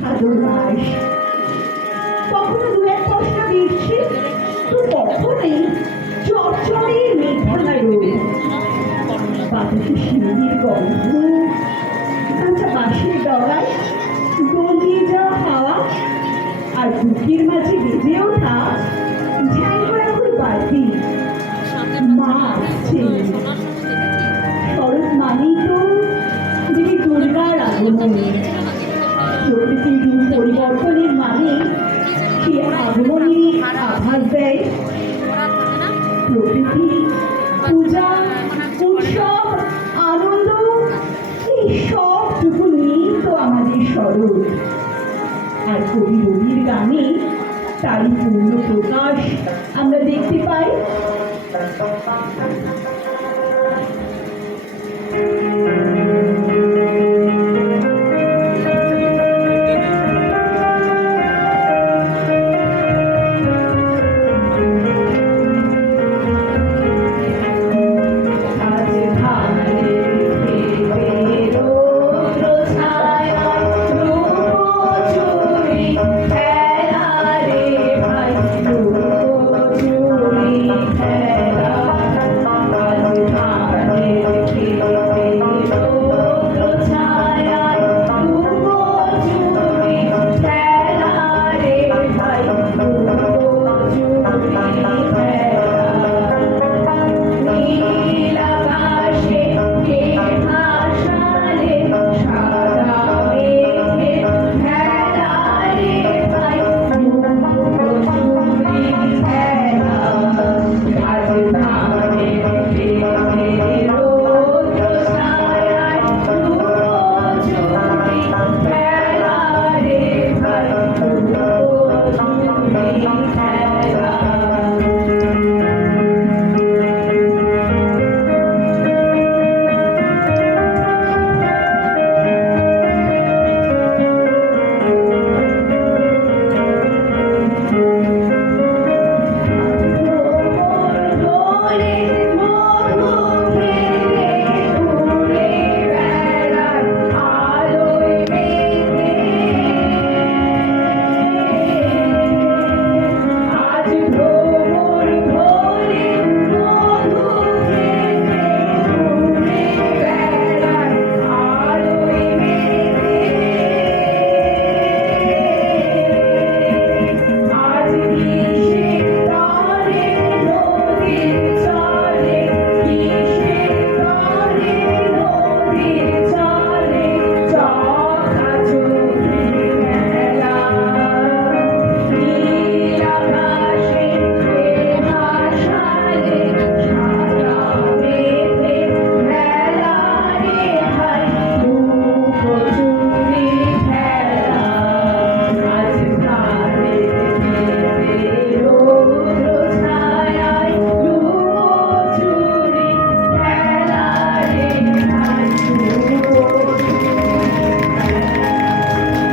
ভাদর মাস, কখনো দু এক পশলা বৃষ্টি, তো কখনোই চটচড়ে মেঘালা রোদ, বাতাসে শিউলির গন্ধ, কাঁচা বাঁশের ডগায় দোল দিয়ে যাওয়া হাওয়া, আর বুকের মাঝে বেজে ওঠা ঝ্যাং করা করে বাড়তি মা আসছে। শরৎ মানেই তো দেবী দুর্গার আগমন, প্রকৃতির রূপ পরিবর্তনের মানে সে আগমনী আভাস দেয়। প্রকৃতি, পূজা, উৎসব, আনন্দ, এই সবটুকু নিয়েই তো আমাদের শরৎ। আর কবি রবির গানে তারই পূর্ণ প্রকাশ আমরা দেখতে পাই।